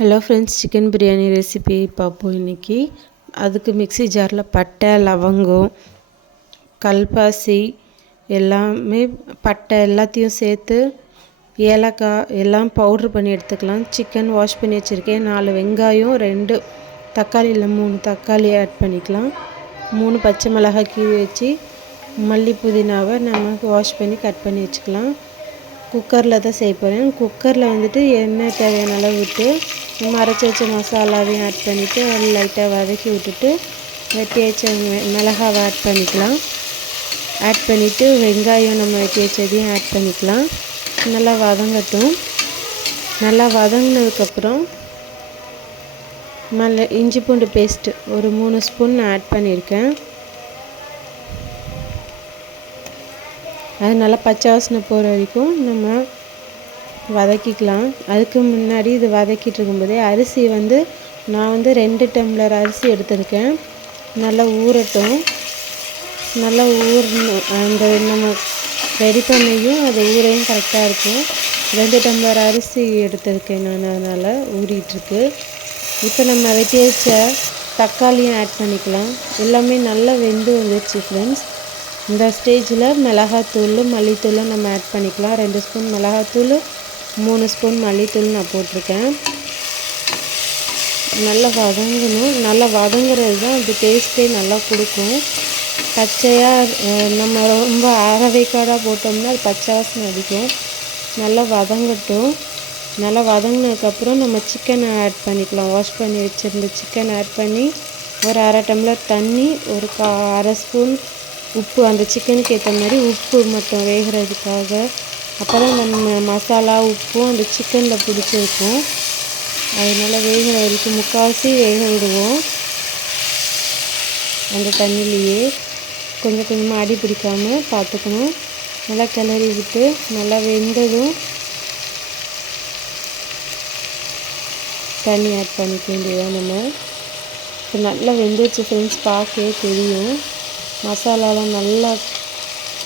Hello friends, chicken biryani recipe பார்ப்போம் இன்றைக்கி. அதுக்கு மிக்ஸி ஜாரில் பட்டை, லவங்கம், கல்பாசி எல்லாமே பட்டை எல்லாத்தையும் சேர்த்து ஏலக்காய் எல்லாம் பவுட்ரு பண்ணி எடுத்துக்கலாம். சிக்கன் வாஷ் பண்ணி வச்சுருக்கேன். 4 வெங்காயம், 2 தக்காளி இல்லை 3 தக்காளி ஆட் பண்ணிக்கலாம். 3 பச்சை மிளகாய் கீறி வச்சு மல்லி புதினாவை நம்ம வாஷ் பண்ணி கட் பண்ணி வச்சுக்கலாம். குக்கரில் தான் செய்ய போகிறேன். குக்கரில் வந்துட்டு எண்ணெய் தேவையான அளவு விட்டு அரைச்சி வச்ச மசாலாவையும் ஆட் பண்ணிவிட்டு லைட்டாக வதக்கி விட்டுட்டு வெட்டி வச்ச மிளகாவை ஆட் பண்ணிக்கலாம். ஆட் பண்ணிவிட்டு வெங்காயம் நம்ம வெட்டி வச்சதையும் ஆட் பண்ணிக்கலாம். நல்லா வதங்கட்டும். நல்லா வதங்கினதுக்கப்புறம் இஞ்சி பூண்டு பேஸ்ட்டு ஒரு 3 ஸ்பூன் ஆட் பண்ணியிருக்கேன். அது நல்லா பச்சை வாசனை போகிற வரைக்கும் நம்ம வதக்கிக்கலாம். அதுக்கு முன்னாடி இது வதக்கிட்டு இருக்கும்போதே அரிசி நான் 2 டம்ளர் அரிசி எடுத்திருக்கேன். நல்லா ஊறட்டும். நல்லா ஊறணும். அந்த நம்ம ரெடி பண்ணியும் அது ஊரையும் கரெக்டாக இருக்கும். 2 டம்ளர் அரிசி எடுத்திருக்கேன் நான், அதனால் ஊறிட்டுருக்கு. இப்போ நம்ம வெட்டி வச்ச தக்காளியும் ஆட் பண்ணிக்கலாம். எல்லாமே நல்லா வெந்து வந்துடுச்சு ஃப்ரெண்ட்ஸ். இந்த ஸ்டேஜில் மிளகாத்தூள், மல்லித்தூளும் நம்ம ஆட் பண்ணிக்கலாம். 2 ஸ்பூன் மிளகாத்தூள், 3 ஸ்பூன் மல்லித்தூள் நான் போட்டிருக்கேன். நல்லா வதங்கணும். நல்லா வதங்குறது தான் அது டேஸ்ட்டே நல்லா கொடுக்கும். பச்சையாக நம்ம ரொம்ப அரைவேக்காடாக போட்டோம்னா அது பச்சை வாசனை அடிக்கும். நல்லா வதங்கட்டும். நல்லா வதங்கினதுக்கப்புறம் நம்ம சிக்கனை ஆட் பண்ணிக்கலாம். வாஷ் பண்ணி வச்சுருந்த சிக்கன் ஆட் பண்ணி ஒரு 1/2 டம்ளர் தண்ணி, ஒரு 1/2 ஸ்பூன் உப்பு, அந்த சிக்கனுக்கு ஏற்ற மாதிரி உப்பு மட்டும் வேகிறதுக்காக. அப்போ தான் நம்ம மசாலா உப்பும் அந்த சிக்கனில் பிடிச்சிருக்கும். அதனால் வேகிற வரைக்கும் முக்கால்வாசி வேக விடுவோம். அந்த தண்ணியிலையே கொஞ்சம் கொஞ்சமாக அடி பிடிக்காமல் பார்த்துக்கணும். நல்லா கிளறி விட்டு நல்லா வெந்ததும் தண்ணி ஆட் பண்ணிக்க வேண்டியதான் நம்ம. இப்போ நல்லா வெந்துச்சு ஃப்ரெண்ட்ஸ், பார்க்கவே தெரியும். மசாலாலாம் நல்லா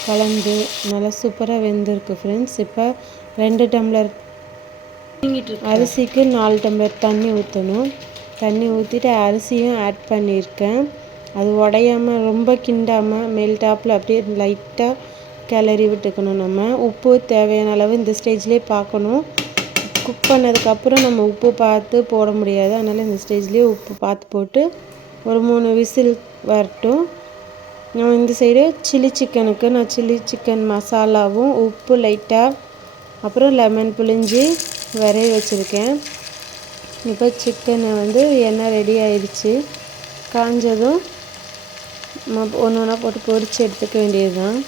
கலந்து நல்லா சூப்பராக வெந்திருக்கு ஃப்ரெண்ட்ஸ். இப்போ 2 டம்ளர் அரிசிக்கு 4 டம்ளர் தண்ணி ஊற்றணும். தண்ணி ஊற்றிட்டு அரிசியும் ஆட் பண்ணியிருக்கேன். அது உடையாமல் ரொம்ப கிண்டாமல் மேல் டாப்பில் அப்படியே லைட்டாக கிளறி விட்டுக்கணும். நம்ம உப்பு தேவையான அளவு இந்த ஸ்டேஜ்லேயே பார்க்கணும். குக் பண்ணதுக்கப்புறம் நம்ம உப்பு பார்த்து போட முடியாது. அதனால் இந்த ஸ்டேஜ்லேயே உப்பு பார்த்து போட்டு ஒரு 3 விசில் வரட்டும். நான் இந்த சைடு சில்லி சிக்கனுக்கு நான் சில்லி சிக்கன் மசாலாவும் உப்பு லைட்டாக அப்புறம் லெமன் புழிஞ்சி வரைய வச்சுருக்கேன். இப்போ சிக்கனை எண்ணெய் ரெடி ஆயிடுச்சு. காஞ்சதும் ஒன்று ஒன்றா போட்டு பொரித்து எடுத்துக்க வேண்டியது தான்.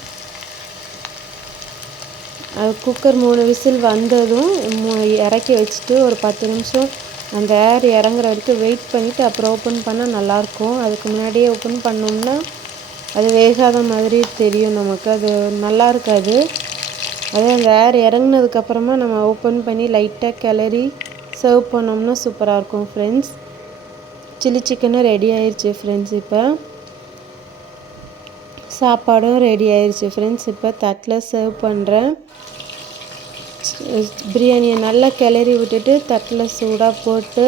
அது குக்கர் 3 விசில் வந்ததும் இறக்கி வச்சுட்டு ஒரு 10 நிமிஷம் அந்த ஏர் இறங்குற வரைக்கும் வெயிட் பண்ணிவிட்டு அப்புறம் ஓப்பன் பண்ணால் நல்லாயிருக்கும். அதுக்கு முன்னாடியே ஓப்பன் பண்ணோம்னா அது வேகாத மாதிரி தெரியும் நமக்கு. அது நல்லா இருக்காது. அதே அந்த ஏர் இறங்கினதுக்கப்புறமா நம்ம ஓப்பன் பண்ணி லைட்டாக கிளறி சர்வ் பண்ணோம்னா சூப்பராக இருக்கும் ஃப்ரெண்ட்ஸ். சில்லி சிக்கனும் ரெடி ஆயிடுச்சு ஃப்ரெண்ட்ஸ். இப்போ சாப்பாடும் ரெடி ஆயிடுச்சு ஃப்ரெண்ட்ஸ். இப்போ தட்டில் சர்வ் பண்ணுறேன். பிரியாணியை நல்லா கிளறி விட்டுட்டு தட்டில் சூடாக போட்டு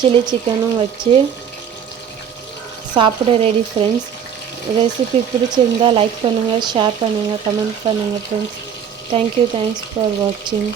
சில்லி சிக்கனும் வச்சு சாப்பிட ரெடி ஃப்ரெண்ட்ஸ். ரெசிபி பிடிச்சிருந்தால் லைக் பண்ணுங்கள், ஷேர் பண்ணுங்கள், கமெண்ட் பண்ணுங்கள் ஃப்ரெண்ட்ஸ். தேங்க்யூ, தேங்க்ஸ் ஃபார் வாட்சிங்.